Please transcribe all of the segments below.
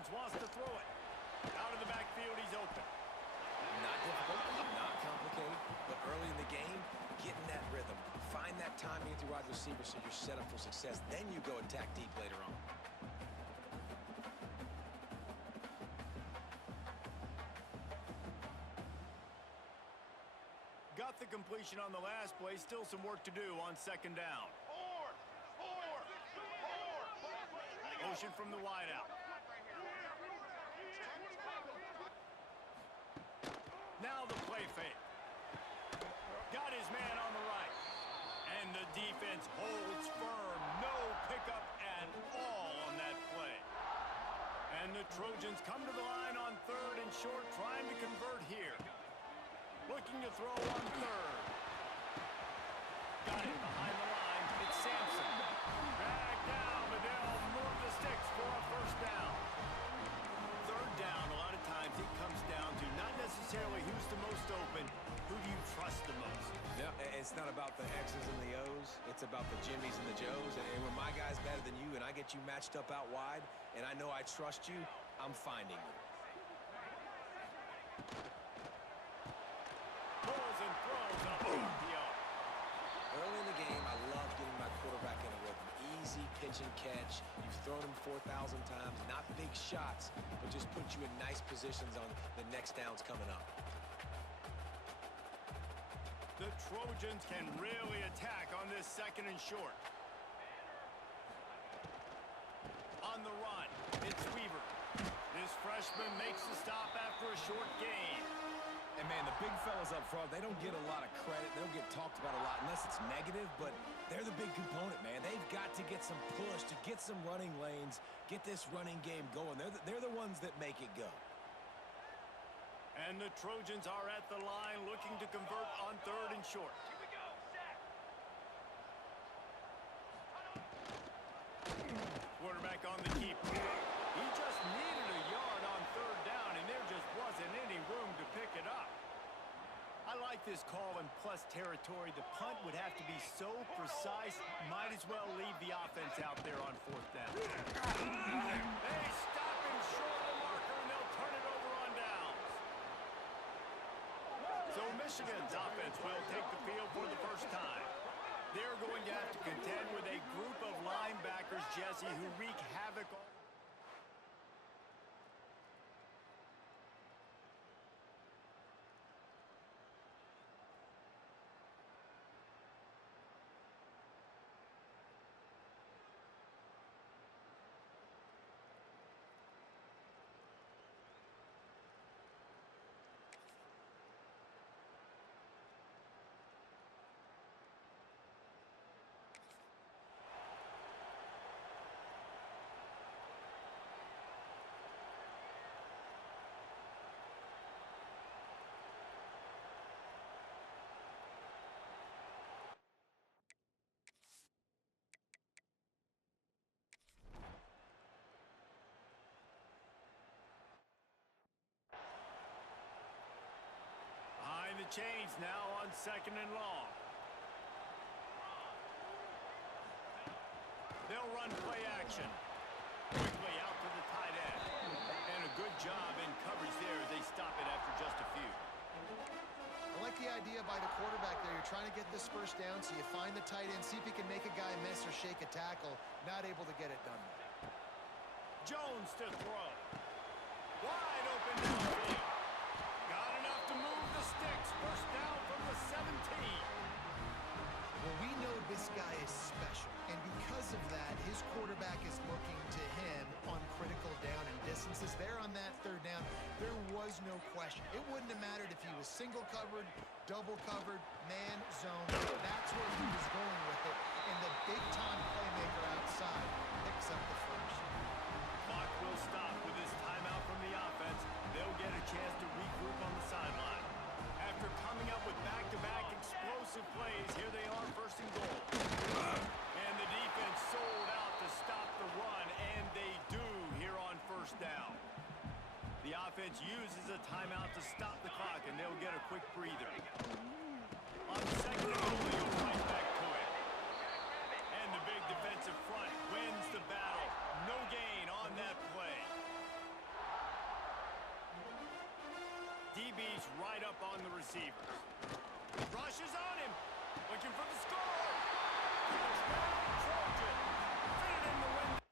Jones wants to throw it. Out of the backfield, he's open. Not difficult, not complicated, but early in the game, get in that rhythm. Find that timing with your wide receiver so you're set up for success. Then you go attack deep later on. Got the completion on the last play. Still some work to do on second down. Motion from the wideout. Now the play fake. Got his man on the right. And the defense holds firm. No pickup at all on that play. And the Trojans come to the line on third and short, trying to convert here. Looking to throw on third. Got it behind the line. It's Sampson. Back down, but they'll move the sticks for a first down. Third down, a lot of times it comes down to not necessarily who's the most open, who do you trust the most? Yeah, it's not about the X's and the O's. It's about the Jimmies and the Joes. And when my guy's better than you and I get you matched up out wide and I know I trust you, I'm finding you. Pulls and throws up the RPO. Early in the game, I love getting my quarterback in a rhythm. Easy pitch and catch. You've thrown him 4,000 times. Not big shots, but just put you in nice positions on the next downs coming up. The Trojans can really attack on this second and short. On the run, it's Weaver. This freshman makes the stop after a short gain. And, man, the big fellas up front, they don't get a lot of credit. They don't get talked about a lot unless it's negative, but they're the big component, man. They've got to get some push, to get some running lanes, get this running game going. They're the ones that make it go. And the Trojans are at the line looking to convert on third and short. Here we go, set. Quarterback on the keeper. He just needed a yard on third down, and there just wasn't any room to pick it up. I like this call in plus territory. The punt would have to be so precise, might as well leave the offense out there on fourth down. They stop him short of the marker, and they'll turn it over on downs. So Michigan's offense will take the field for the first time. They're going to have to contend with a group of linebackers, Jesse, who wreak havoc on... Behind the chains now on second and long. They'll run play action. Quickly out to the tight end. And a good job in coverage there as they stop it after just a few. I like the idea by the quarterback there. You're trying to get this first down, so you find the tight end, see if he can make a guy miss or shake a tackle. Not able to get it done. Jones to throw. Wide open downfield. Got enough to move the sticks. First down from the 17. Well, we know this guy is special, and because of that, his quarterback is looking to him on critical down and distances. There on that third down, there was no question. It wouldn't have mattered if he was single covered, double covered, man, zone. That's where he was going with it, and the big-time playmaker outside picks up the first. Clock will stop with this timeout from the offense. They'll get a chance to regroup on the sideline. After coming up with back-to-back explosive plays, here they are first and goal. And the defense sold out to stop the run, and they do here on first down. The offense uses a timeout to stop the clock, and they'll get a quick breather. On second and goal, they go right back to it. And the big defensive front wins the battle. No gain on that play. receivers. Rushes on him, looking for the score. Touchdown, Trojans. Fit it in the window.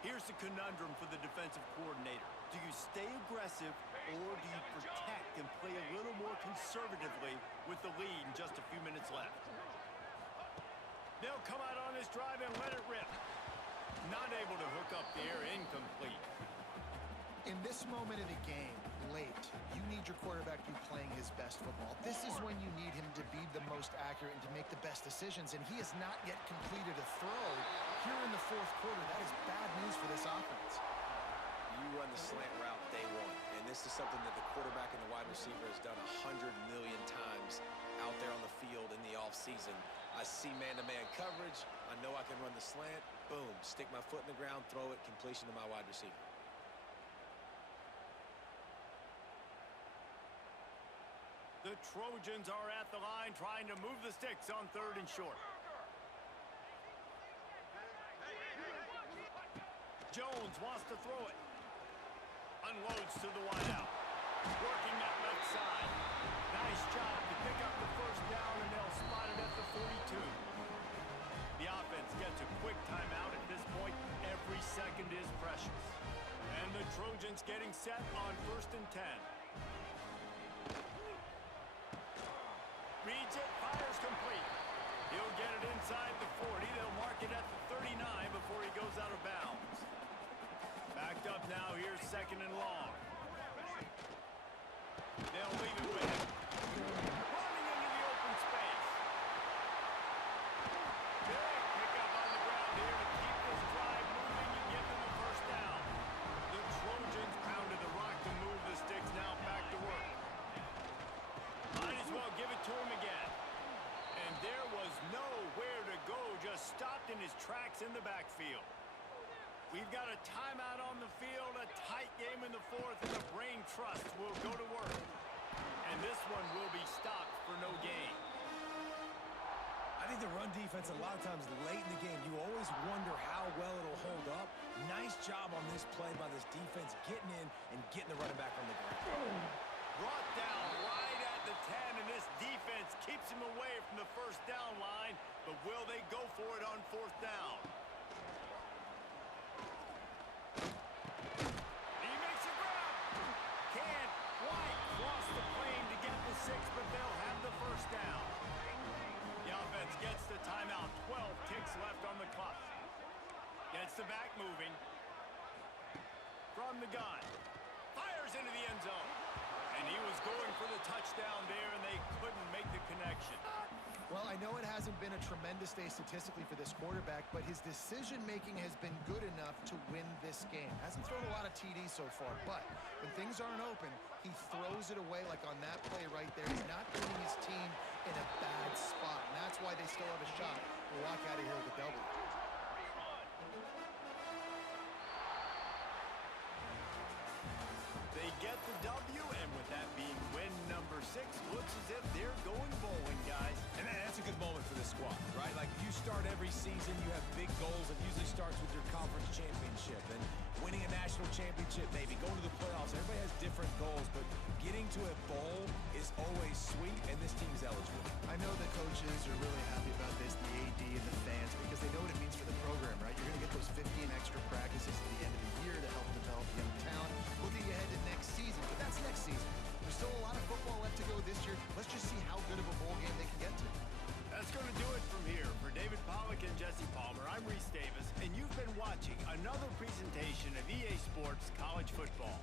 Here's the conundrum for the defensive coordinator. Do you stay aggressive or do you protect and play a little more conservatively with the lead and just a few minutes left? They'll come out on this drive and let it rip. Not able to hook up the air, incomplete. In this moment of the game, late, you need your quarterback to be playing his best football. This is when you need him to be the most accurate and to make the best decisions, and he has not yet completed a throw here in the fourth quarter. That is bad news for this offense. You run the slant route day one, and this is something that the quarterback and the wide receiver has done 100 million times out there on the field in the offseason. I see man-to-man coverage. I know I can run the slant. Boom, stick my foot in the ground, throw it, completion to my wide receiver. The Trojans are at the line trying to move the sticks on 3rd and short. Jones wants to throw it. Unloads to the wideout. Working that left side. Nice job to pick up the first down, and they'll spot it at the 42. The offense gets a quick timeout at this point. Every second is precious. And the Trojans getting set on 1st and 10. Reads it, fires complete. He'll get it inside the 40. They'll mark it at the 39 before he goes out of bounds. Backed up now, here's 2nd and long. They'll leave it with him. Running into the open space. Big pickup on the ground here to keep this drive moving and give them a first down. The Trojans pounded the rock to move the sticks, now back to work. Might as well give it to him again. And there was nowhere to go, just stopped in his tracks in the backfield. We've got a timeout on the field, a tight game in the 4th, and the Brain Trust will go to work. And this one will be stopped for no gain. I think the run defense, a lot of times late in the game, you always wonder how well it'll hold up. Nice job on this play by this defense, getting in and getting the running back on the ground. Brought down right at the 10, and this defense keeps him away from the first down line. But will they go for it on 4th down? He makes a grab. Can't quite cross the plane to get the 6, but they'll have the first down. The offense gets the timeout. 12 ticks left on the clock. Gets the back moving. From the gun. Fires into the end zone. And he was going for the touchdown there, and they couldn't make the connection. Well, I know it hasn't been a tremendous day statistically for this quarterback, but his decision-making has been good enough to win this game. Hasn't thrown a lot of TDs so far, but when things aren't open, he throws it away like on that play right there. He's not putting his team in a bad spot, and that's why they still have a shot to walk out of here with a W. They get the W, and with that being win number 6, looks as if they're going bowling, guys. And that's a good moment for this squad, right? Like, you start every season, you have big goals. It usually starts with your conference championship and winning a national championship, maybe going to the playoffs. Everybody has different goals, but getting to a bowl is always sweet, and this team's eligible. I know the coaches are really happy about this, the AD and the fans, because they know what it means for the program, right? You're going to get those 50 and extra practices at the end of the year to help develop young talent. Looking ahead to next season, but that's next season. There's still a lot of football left to go this year. Let's just see how good of a bowl game they can get to. That's going to do it from here. For David Pollack and Jesse Palmer, I'm Reese Davis, and you've been watching another presentation of EA Sports College Football.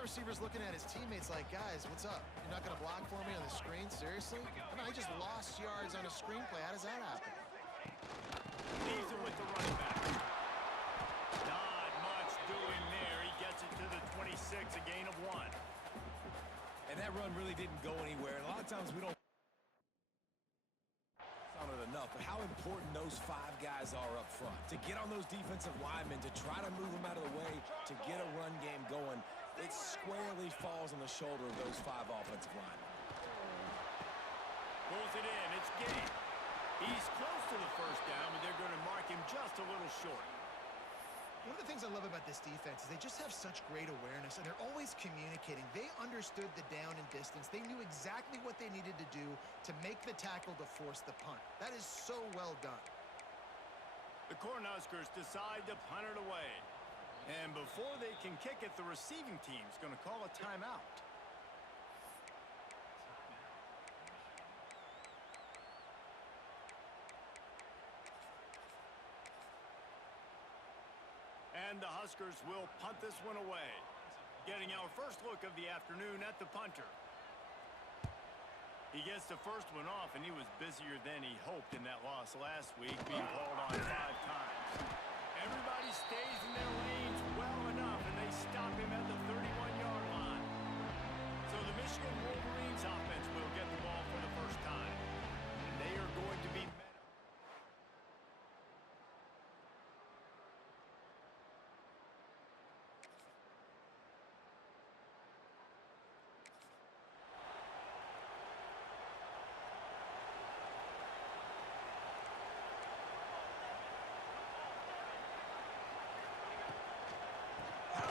wide receiver's looking at his teammates like, guys, what's up? You're not going to block for me on the screen? Seriously? No, I just lost yards on a screenplay. How does that happen? Leaves it with the running back. Not much doing there. He gets it to the 26, a gain of 1. And that run really didn't go anywhere. And a lot of times we don't on it enough, but how important those 5 guys are up front. To get on those defensive linemen, to try to move them out of the way, to get a run game going, it squarely falls on the shoulder of those 5 offensive linemen. Pulls it in. It's game. He's close to the first down, but they're going to mark him just a little short. One of the things I love about this defense is they just have such great awareness, and they're always communicating. They understood the down and distance. They knew exactly what they needed to do to make the tackle to force the punt. That is so well done. The Cornhuskers decide to punt it away. And before they can kick it, the receiving team's going to call a timeout. And the Huskers will punt this one away. Getting our first look of the afternoon at the punter. He gets the first one off, and he was busier than he hoped in that loss last week, being called on 5 times. Everybody stays in their lanes well enough, and they stop him at the 31-yard line. So the Michigan Wolverines offense will get the ball for the first time. And they are going to be met.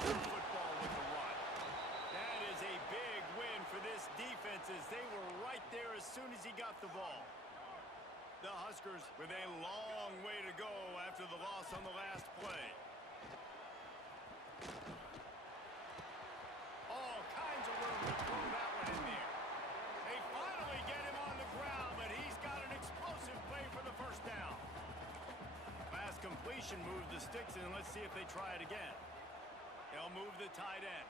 Football with the run. That is a big win for this defense as they were right there as soon as he got the ball. The Huskers with a long way to go after the loss on the last play. All kinds of room to throw that one in there. They finally get him on the ground, but he's got an explosive play for the first down. Last completion moved the sticks in. Let's see if they try it again. They'll move the tight end.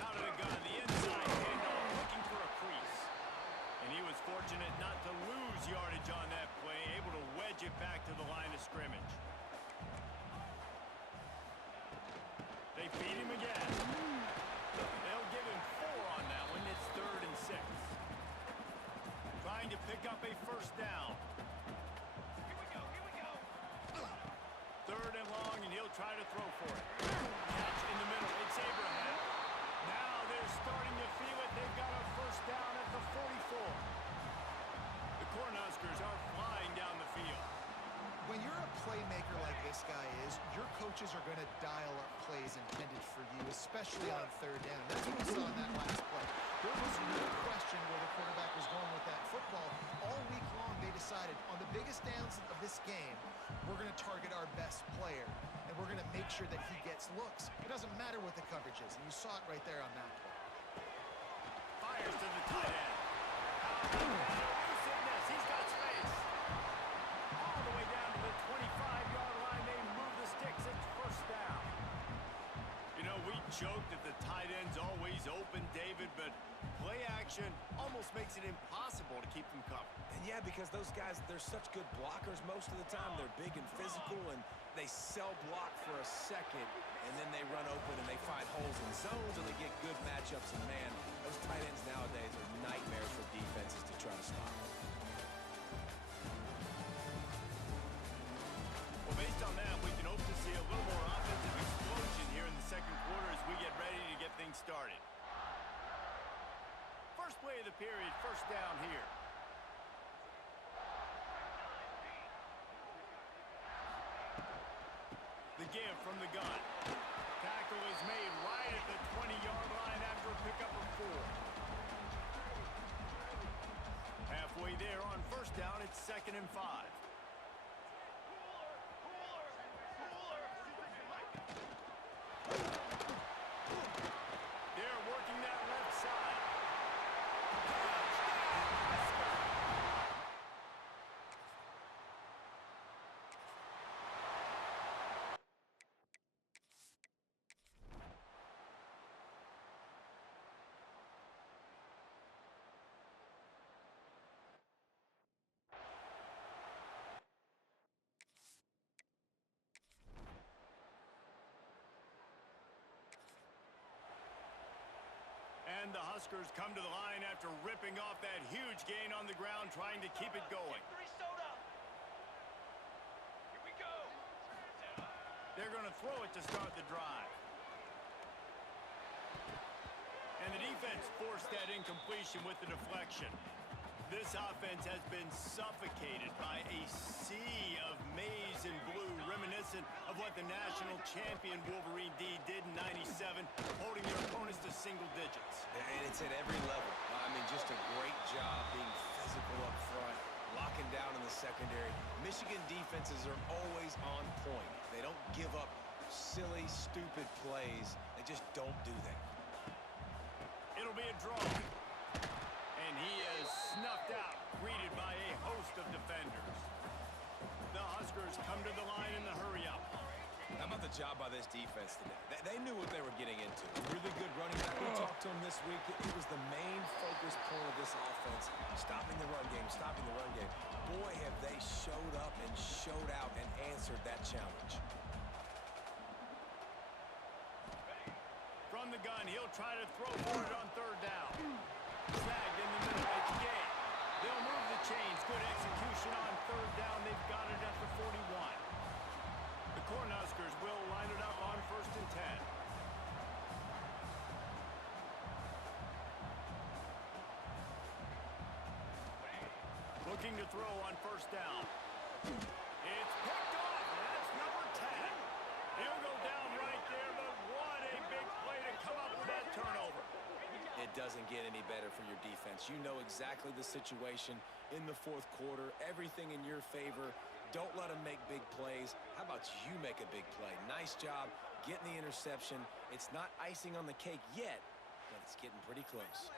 Out of the gun, the inside handoff, looking for a crease. And he was fortunate not to lose yardage on that play, able to wedge it back to the line of scrimmage. They feed him again. They'll give him 4 on that one. It's 3rd and 6. Trying to pick up a first down. 3rd and long, and he'll try to throw for it. Catch in the middle. It's Abraham. Now they're starting to feel it. They've got a first down at the 44. The Cornhuskers are flying down the field. When you're a playmaker like this guy is, your coaches are going to dial up plays intended for you, especially on 3rd down. That's what we saw in that last play. There was no question where the quarterback was going with that football. All week long, they decided on the biggest downs of this game, we're going to target our best player, and we're going to make sure that he gets looks. It doesn't matter what the coverage is, and you saw it right there on that play. Fires to the tight end. Elusiveness. He's got space. All the way down to the 25-yard line. They move the sticks. It's first down. You know, we joke that the tight end's always open, David, but play action almost makes it impossible to keep them covered. And yeah, because those guys, they're such good blockers most of the time. They're big and physical, and they sell block for a second, and then they run open and they find holes in zones, and they get good matchups. And man, those tight ends nowadays are nightmares for defenses to try to stop. Well, based on that, we can hope to see a little more offensive explosion here in the second quarter as we get ready to get things started. First play of the period, first down here. The give from the gun. Tackle is made right at the 20-yard line after a pickup of 4. Halfway there on first down, it's 2nd and 5. They're working that left side. And the Huskers come to the line after ripping off that huge gain on the ground, trying to keep it going. Here we go. They're going to throw it to start the drive. And the defense forced that incompletion with the deflection. This offense has been suffocated by a sea of maize and blue, reminiscent of what the national champion Wolverine D did in '97, holding their opponents to single digits. And it's at every level. I mean, just a great job being physical up front, locking down in the secondary. Michigan defenses are always on point. They don't give up silly, stupid plays. They just don't do that. It'll be a draw. And he is snuffed out, greeted by a host of defenders. The Huskers come to the line in the hurry-up. How about the job by this defense today? They knew what they were getting into. Really good running back. We talked to him this week. It was the main focus point of this offense, stopping the run game, stopping the run game. Boy, have they showed up and showed out and answered that challenge. From the gun, he'll try to throw for it on third down. Snagged in the middle. It's Gay. They'll move the chains. Good execution on third down. They've got it at the 41. The Cornhuskers will line it up on 1st and 10. Looking to throw on 1st down. It's picked off. That's number 10. He'll go down right there, but what a big play to come up with that turnover. It doesn't get any better for your defense. You know exactly the situation in the 4th quarter. Everything in your favor. Don't let them make big plays. How about you make a big play? Nice job getting the interception. It's not icing on the cake yet, but it's getting pretty close.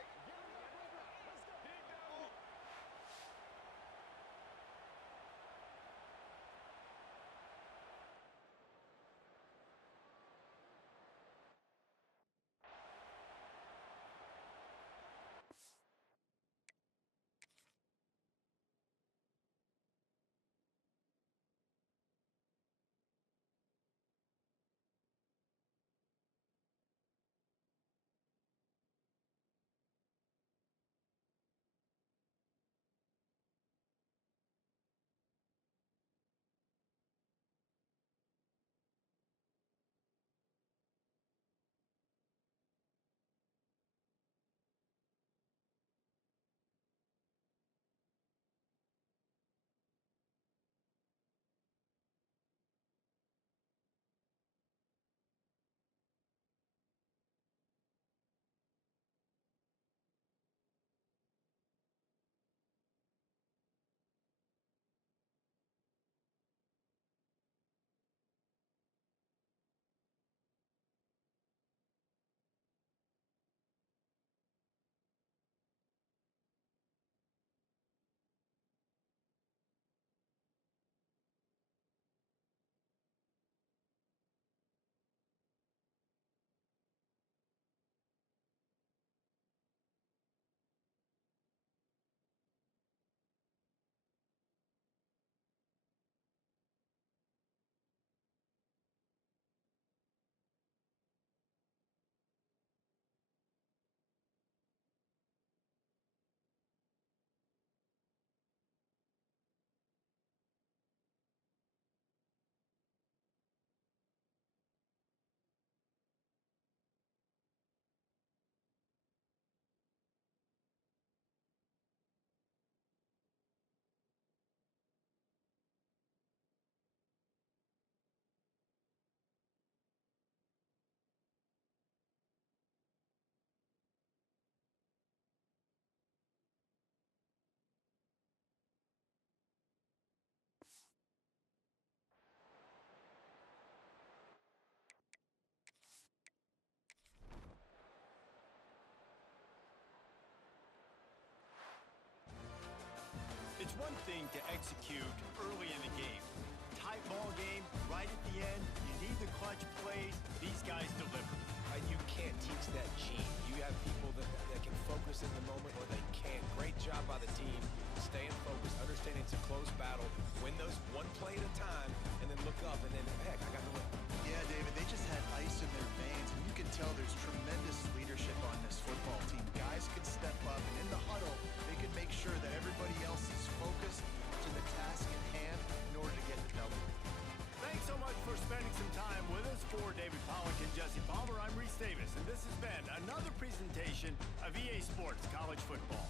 It's one thing to execute early in the game. Tight ball game, right at the end. You need the clutch plays. These guys deliver. You can't teach that gene. You have people that can focus in the moment or they can't. Great job by the team, staying focused, understanding it's a close battle, win those one play at a time, and then look up and then, heck, I got the win. Yeah, David, they just had ice in their veins, and you can tell there's tremendous leadership on this football team. presentation of EA Sports College Football.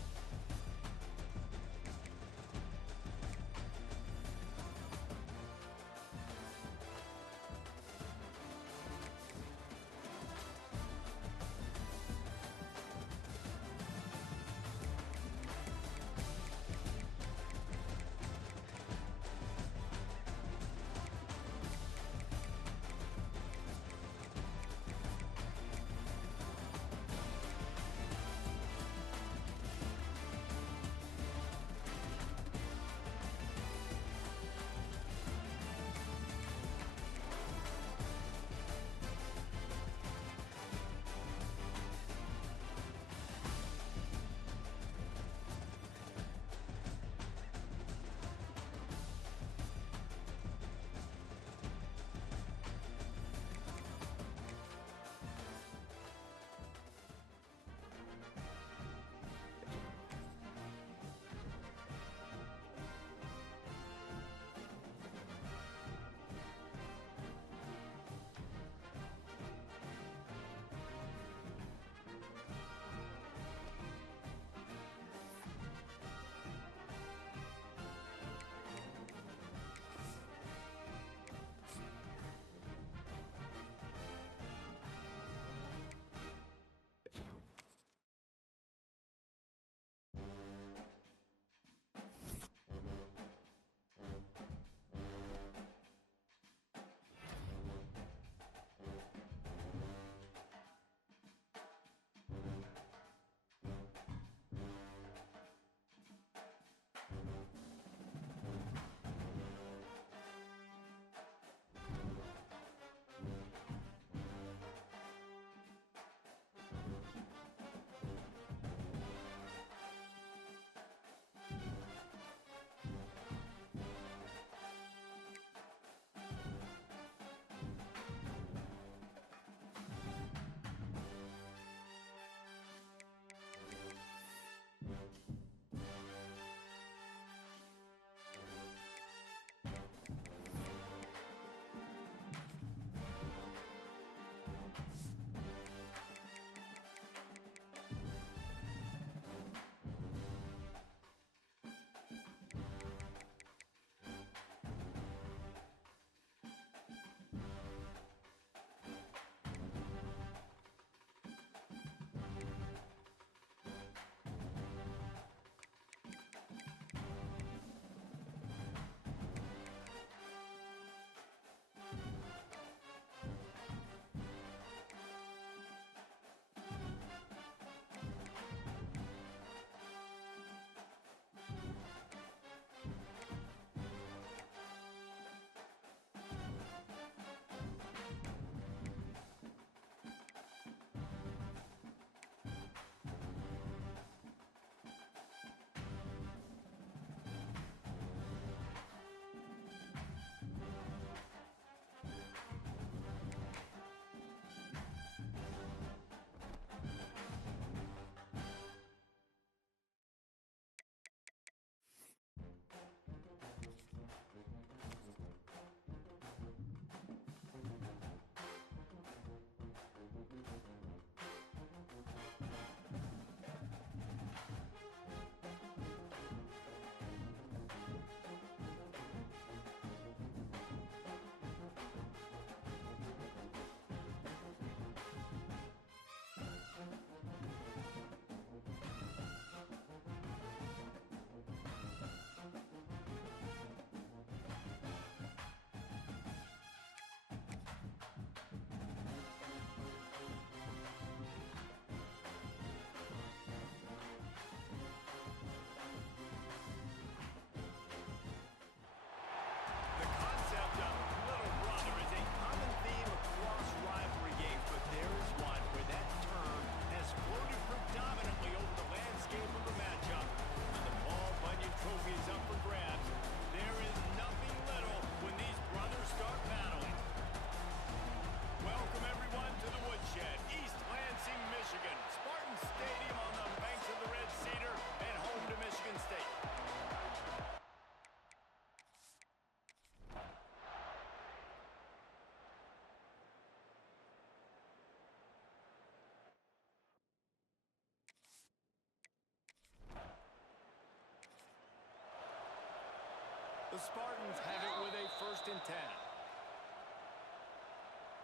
Spartans have it with a 1st and 10.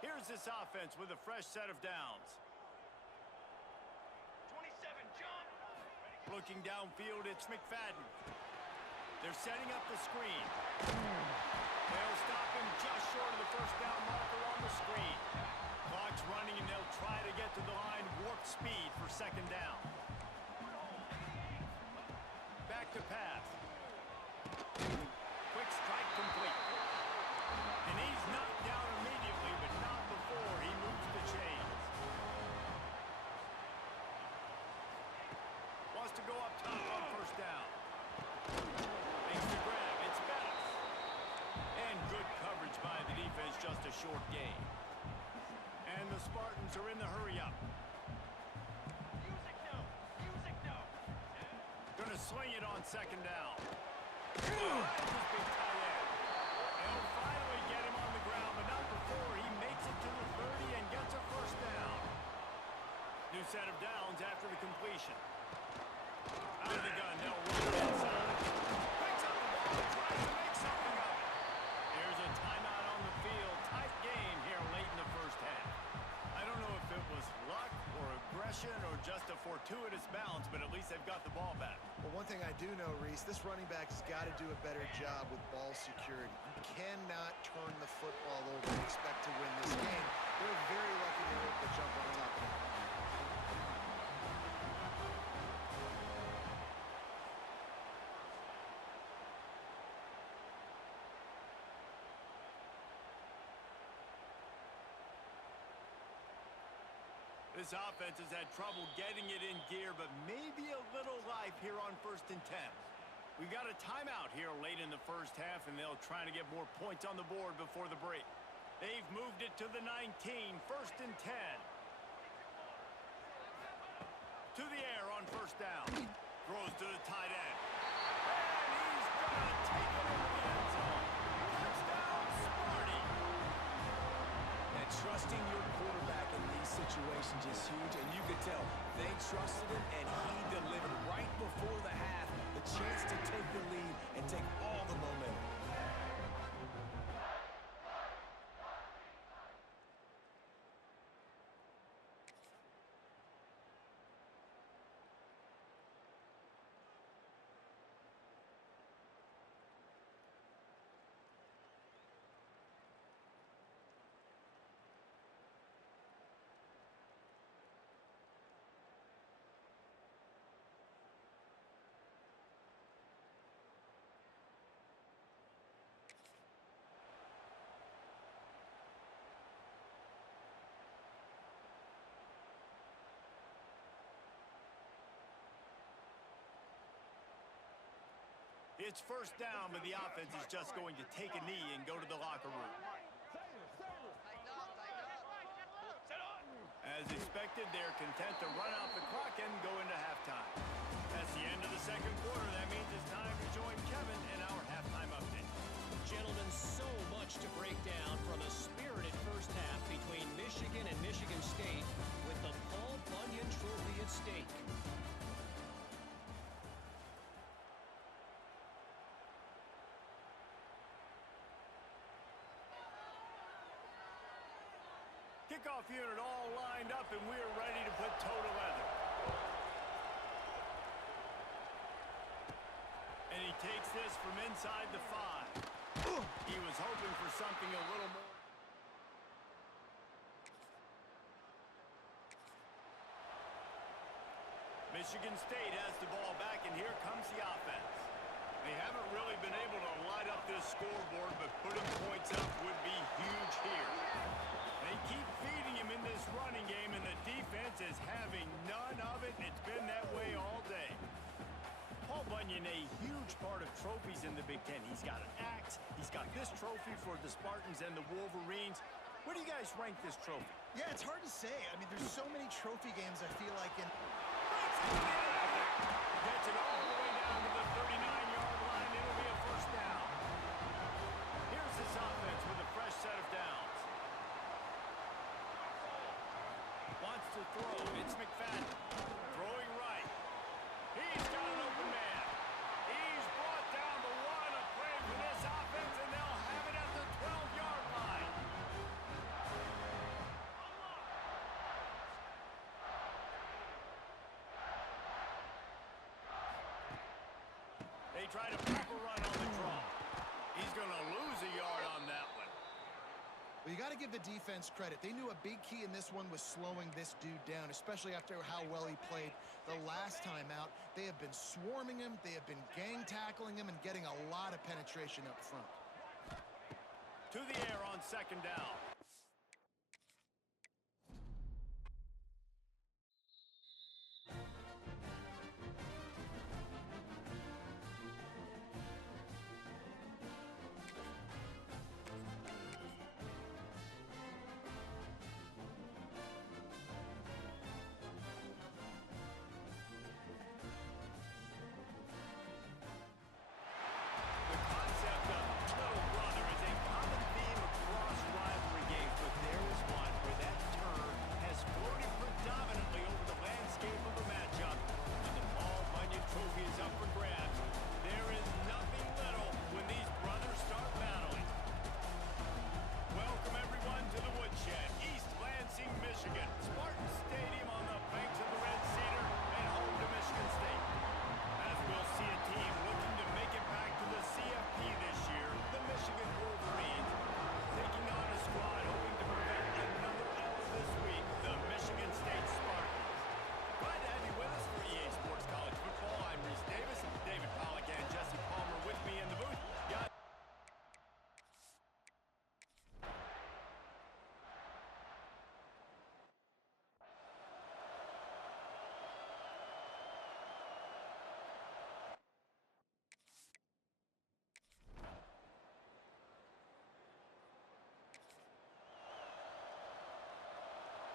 Here's this offense with a fresh set of downs. 27, jump. Looking downfield, it's McFadden. They're setting up the screen. They'll stop him just short of the 1st down marker on the screen. Clock's running, and they'll try to get to the line, warp speed for 2nd down. Back to pass. Quick strike complete. And he's knocked down immediately, but not before he moves the chains. Wants to go up top on 1st down. Makes the grab. It's Bettis. And good coverage by the defense, just a short gain. And the Spartans are in the hurry-up. Going to sling it on 2nd down. This big tight end. They'll finally get him on the ground, but not before he makes it to the 30 and gets a 1st down. New set of downs after the completion. Out of the gun, they'll run it inside. Picks up the ball and tries to make something of it. Here's a timeout on the field. Tight game here late in the 1st half. I don't know if it was luck or aggression or just a fortuitous bounce, but at least they've got the ball back. Well, one thing I do know, Reese, this running back's got to do a better job with ball security. You cannot turn the football over and expect to win this game. They're very lucky they were able to jump on top of it. This offense has had trouble getting it in gear, but maybe a little life here on 1st and 10. We've got a timeout here late in the 1st half, and they'll try to get more points on the board before the break. They've moved it to the 19, 1st and 10. To the air on 1st down. Throws to the tight end. And he's going to take it into the end zone. Touchdown, Sparty. And trusting your quarterback in these situations is huge, and you could tell they trusted him, and he delivered right before the half, the chance to take the lead and take all the momentum. It's 1st down, but the offense is just going to take a knee and go to the locker room. As expected, they're content to run out the clock and go into halftime. That's the end of the 2nd quarter. That means it's time to join Kevin in our halftime update. Gentlemen, so much to break down from a spirited 1st half between Michigan and Michigan State with the Paul Bunyan Trophy at stake. Kickoff unit all lined up, and we're ready to put toe to leather. And he takes this from inside the 5. He was hoping for something a little more. Michigan State has the ball back, and here comes the offense. They haven't really been able to light up this scoreboard, but putting points up would be huge here. They keep feeding him in this running game, and the defense is having none of it, and it's been that way all day. Paul Bunyan, a huge part of trophies in the Big Ten. He's got an axe. He's got this trophy for the Spartans and the Wolverines. Where do you guys rank this trophy? Yeah, it's hard to say. I mean, there's so many trophy games I feel like in... Gets it all the way down to the 39-yard line. It'll be a 1st down. Here's this offense with a fresh set of downs. Wants to throw. It's McFadden. Throwing right. He's got an open man. He's brought down the one. A play for this They try to pop a run on the draw. He's going to lose a yard on that one. Well, you got to give the defense credit. They knew a big key in this one was slowing this dude down, especially after how well he played the last time out. They have been swarming him. They have been gang tackling him and getting a lot of penetration up front. To the air on second down.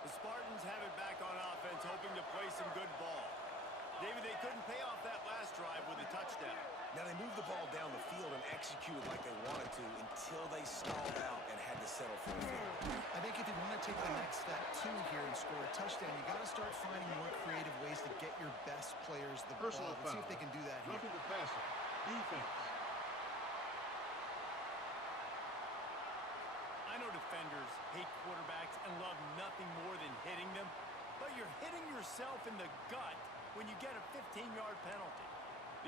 The Spartans have it back on offense, hoping to play some good ball. David, they couldn't pay off that last drive with a touchdown. Now, they moved the ball down the field and executed like they wanted to until they stalled out and had to settle for a field. I think if you want to take the next step, too, here and score a touchdown, you got to start finding more creative ways to get your best players the ball. Let's see if they can do that here. Roughing the passer. Defense. I know defenders hate quarterbacks and love nothing more than hitting them, but you're hitting yourself in the gut when you get a 15-yard penalty.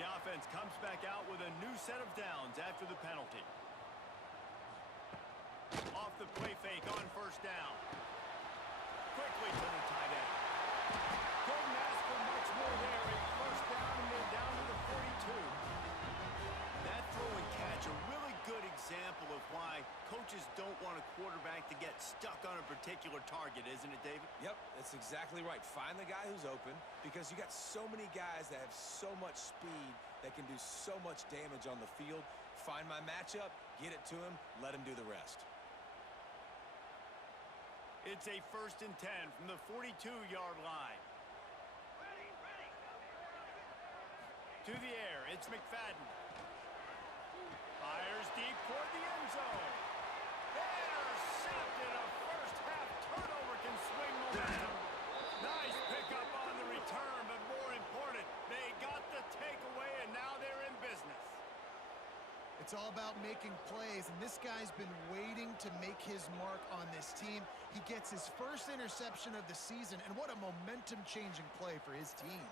The offense comes back out with a new set of downs after the penalty. Off the play fake on first down. Quickly to the tight end. Couldn't ask for much more there. A first down and they're down to the 42. That throw and catch, a really good example of why coaches don't want a quarterback to get stuck on a particular target, isn't it, David? Yep, that's exactly right. Find the guy who's open because you got so many guys that have so much speed that can do so much damage on the field. Find my matchup, get it to him, let him do the rest. It's a 1st and 10 from the 42-yard line. To the air, it's McFadden. Fires deep toward the end zone. Intercepted. A first-half turnover can swing momentum. Nice pickup on the return, but more important, they got the takeaway, and now they're in business. It's all about making plays, and this guy's been waiting to make his mark on this team. He gets his first interception of the season, and what a momentum-changing play for his team.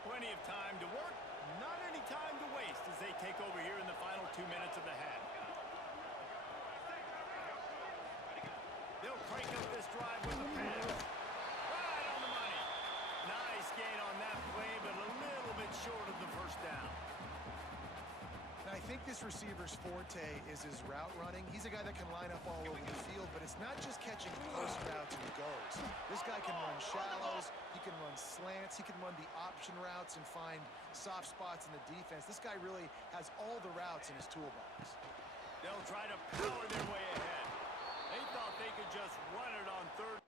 Plenty of time to work, not any time to waste as they take over here in the final 2 minutes of the half. They'll crank up this drive with the pass. Right on the money. Nice gain on that play, but a little bit short of the first down. Now, I think this receiver's forte is his route running. He's a guy that can line up all over the field, but it's not just catching post routes and goes. This guy can run shallows, he can run slants, he can run the option routes and find soft spots in the defense. This guy really has all the routes in his toolbox. They'll try to power their way ahead. They thought they could just run it on third.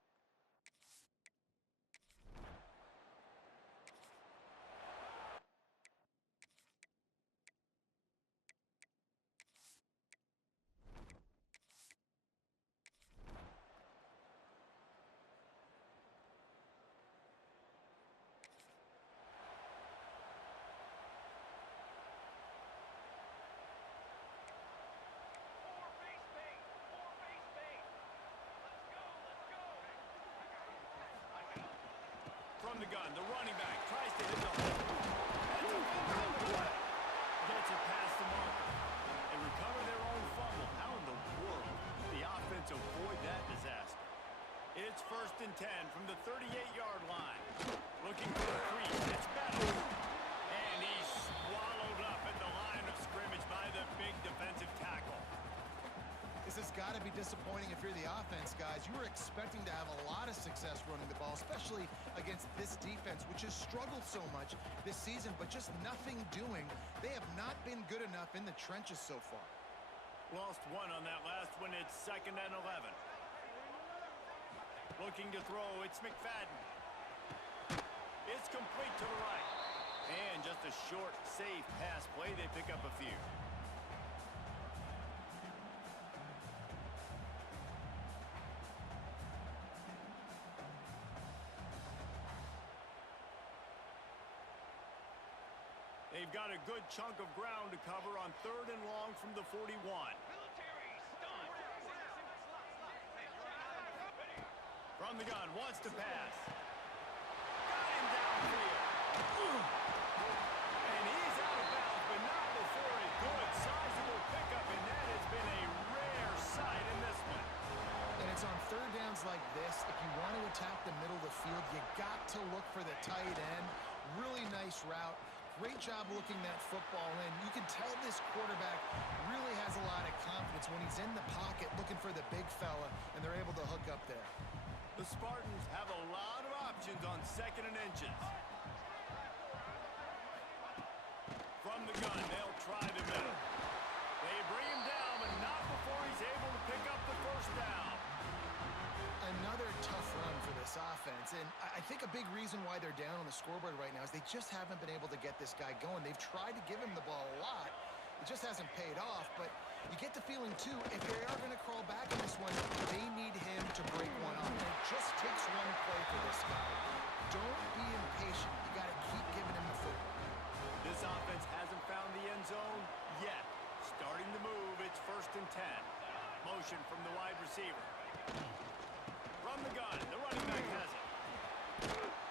the gun, the running back tries to hit the hole. That's a fumble on the play. Gets it past the marker. They recover their own fumble. How in the world did the offense avoid that disaster? It's 1st and 10 from the 38-yard line. Looking for a crease. It's Meadows. And he's swallowed up at the line of scrimmage by the big defensive tackle. This has got to be disappointing if you're the offense, guys. You were expecting to have a lot of success running the ball, especially against this defense, which has struggled so much this season, but just nothing doing. They have not been good enough in the trenches so far. Lost one on that last one. It's 2nd and 11. Looking to throw. It's McFadden. It's complete to the right. And just a short, safe pass play. They pick up a few. They've got a good chunk of ground to cover on 3rd and long from the 41. From the gun, wants to pass. Got him downfield. And he's out of bounds, but not before a good, sizable pickup, and that has been a rare sight in this one. And it's on 3rd downs like this. If you want to attack the middle of the field, you got to look for the tight end. Really nice route. Great job looking that football in. You can tell this quarterback really has a lot of confidence when he's in the pocket looking for the big fella, and they're able to hook up there. The Spartans have a lot of options on 2nd and inches. From the gun, they'll try the middle. They bring him down, but not before he's able to pick up the 1st down. Another tough run for this offense, and I think a big reason why they're down on the scoreboard right now is they just haven't been able to get this guy going. They've tried to give him the ball a lot. It just hasn't paid off, but you get the feeling, too, if they are going to crawl back in this one, they need him to break one off. And it just takes one play for this guy. Don't be impatient. You got to keep giving him the football. This offense hasn't found the end zone yet. Starting the move, it's 1st and 10. Motion from the wide receiver. From the gun, the running back has it.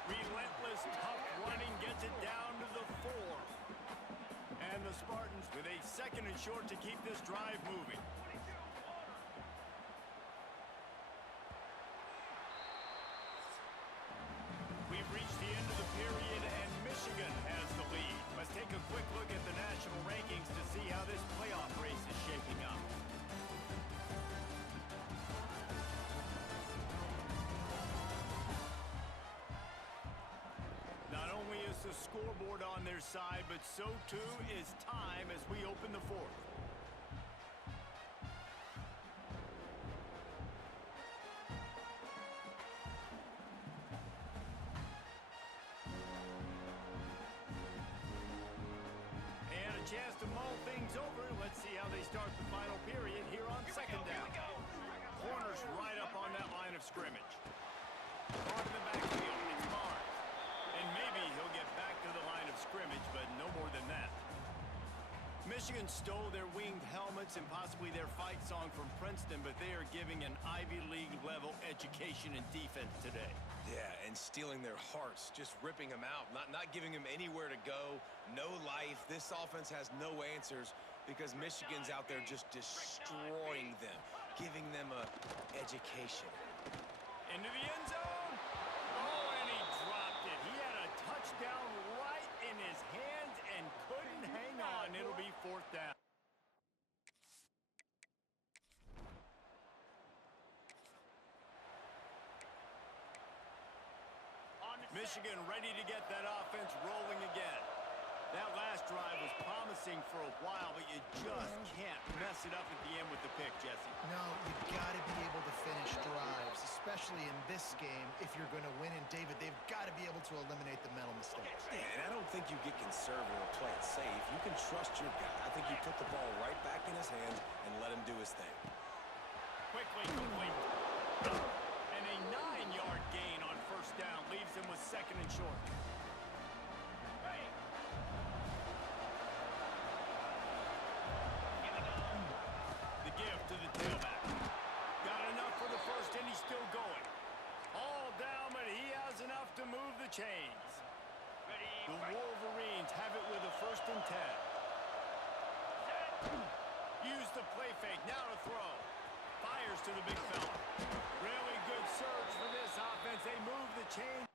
Relentless, tough running gets it down to the 4. And the Spartans with a 2nd and short to keep this drive moving. We've reached the end of the period, and Michigan has the lead. Let's take a quick look at the national rankings to see how this playoff race is shaping up. Not only is the scoreboard on their side, but so too is time as we open the 4th. And a chance to mull things over. Let's see how they start the final period here on 2nd down. Corners right up on that line of scrimmage. On the backfield, it's Barnes. And maybe he'll get back to the line of scrimmage, but no more than that. Michigan stole their winged helmets and possibly their fight song from Princeton, but they are giving an Ivy League level education and defense today. Yeah, and stealing their hearts, just ripping them out, not giving them anywhere to go, no life. This offense has no answers because Michigan's out there just destroying them, giving them a education. Into the end zone. Oh, and he dropped it. He had a touchdown right in his hands and couldn't hang on. It'll be 4th down. Michigan ready to get that offense rolling again. That last drive was promising for a while, but you just can't mess it up at the end with the pick, Jesse. No, you've got to be able to finish drives, especially in this game if you're going to win. And, David, they've got to be able to eliminate the mental mistakes. Yeah, and I don't think you get conservative or play it safe. You can trust your guy. I think you put the ball right back in his hands and let him do his thing. Quickly complete. And a 9-yard gain on 1st down leaves him with 2nd and short. The give to the tailback. Got enough for the 1st, and he's still going. All down, but he has enough to move the chains. The Wolverines have it with a 1st and 10. Use the play fake, now to throw. Fires to the big fella. Really good surge for this offense. They move the chain.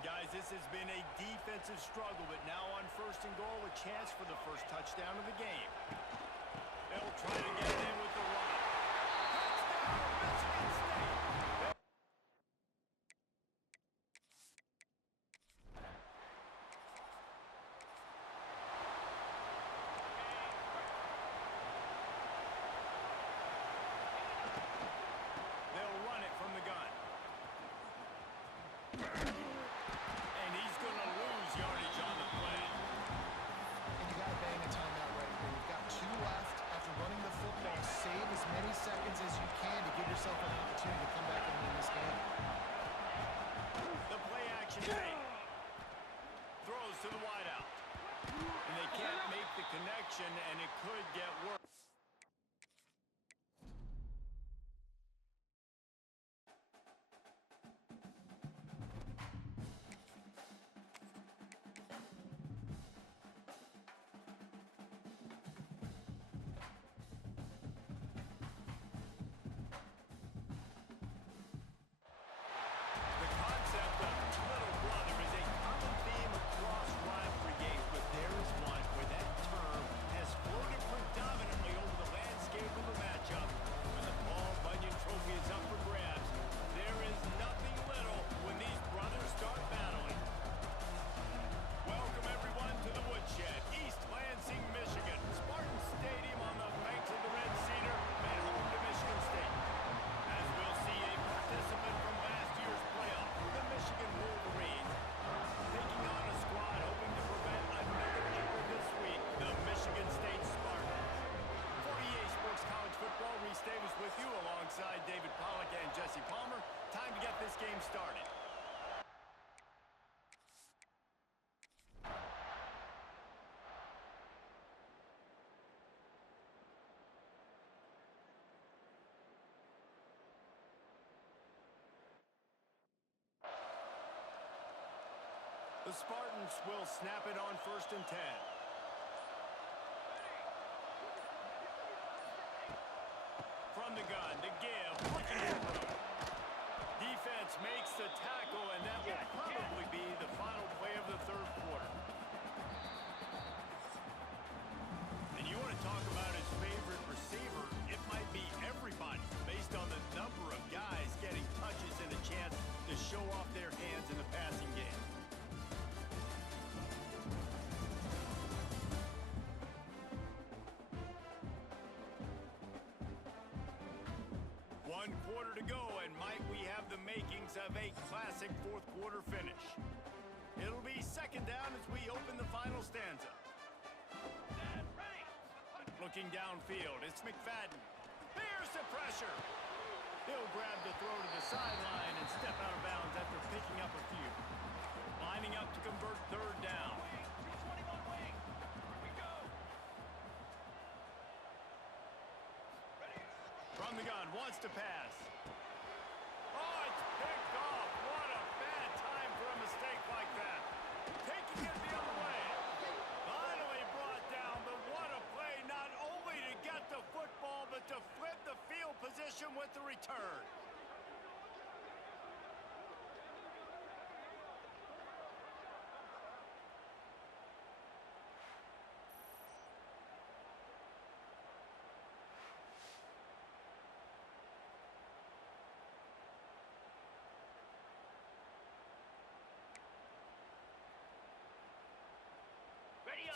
Guys, this has been a defensive struggle, but now on 1st and goal, a chance for the first touchdown of the game. They'll try to get it in with the run. Touchdown, Michigan State! They'll run it from the gun. Seconds as you can to give yourself an opportunity to come back and win this game. The play action fake. Throws to the wideout. And they can't make the connection, and it could get worse. David Pollack and Jesse Palmer. Time to get this game started. The Spartans will snap it on 1st and 10. From the gun, to give, looking for room. Defense makes the tackle, and that will probably be the final play of the 3rd quarter. And you want to talk about his favorite receiver, it might be everybody, based on the number of guys getting touches and a chance to show off their hands in the passing game. One quarter to go, and might we have the makings of a classic 4th quarter finish. It'll be 2nd down as we open the final stanza. Looking downfield, it's McFadden. Here's the pressure. He'll grab the throw to the sideline and step out of bounds after picking up a few. Lining up to convert 3rd down. From the gun, wants to pass. Oh, it's picked off. What a bad time for a mistake like that. Taking it the other way. Finally brought down, but what a play, not only to get the football, but to flip the field position with the return.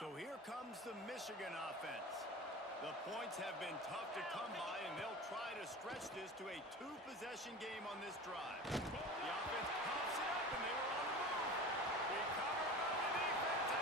So here comes the Michigan offense. The points have been tough to come by, and they'll try to stretch this to a 2-possession game on this drive. The offense pops it up, and they were on the move. Recovered by the defense,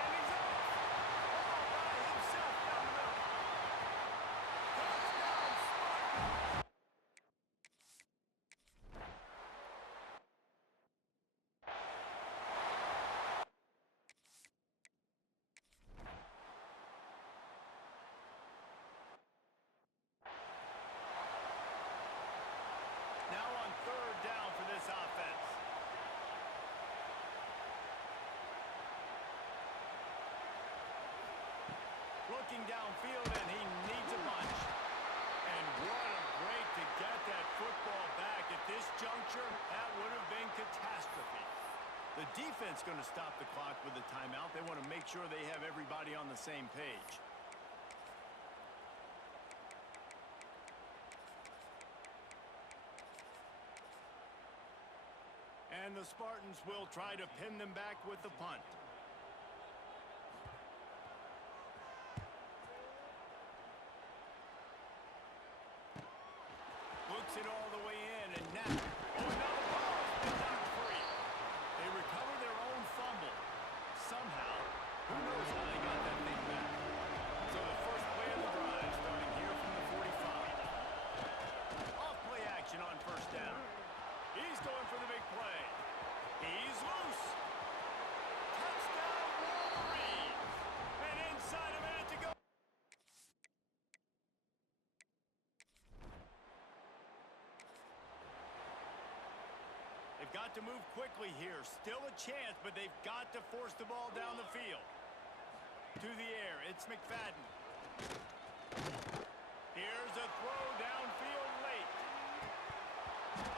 The defense going to stop the clock with the timeout. They want to make sure they have everybody on the same page. And the Spartans will try to pin them back with the punt. Looks it all the way in, and now, oh, now the ball has been knocked free. They recover their own fumble. Somehow, who knows how they got that thing back. So the first play of the drive starting here from the 45. Off play action on first down. He's going for the big play. He's loose. Touchdown, Wolverines. And inside a minute to go. They've got to move quickly here. Still a chance, but they've got to force the ball down the field. To the air, it's McFadden. Here's a throw downfield late.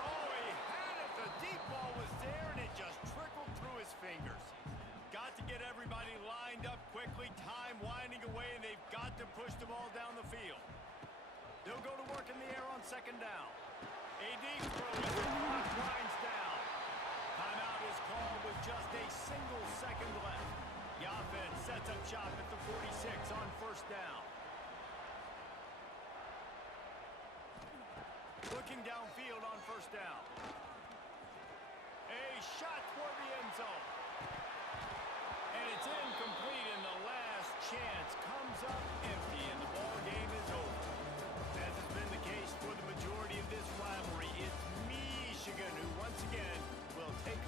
Oh, he had it. The deep ball was there, and it just trickled through his fingers. Got to get everybody lined up quickly. Time winding away, and they've got to push the ball down the field. They'll go to work in the air on second down. A deep throw as the clock winds down. Timeout is called with just a single second left. The offense sets up shop at the 46 on first down. Looking downfield on first down. A shot toward the end zone. And it's incomplete, and the last chance comes up empty, and the ball game is over. As has been the case for the majority of this rivalry, it's Michigan who once again will take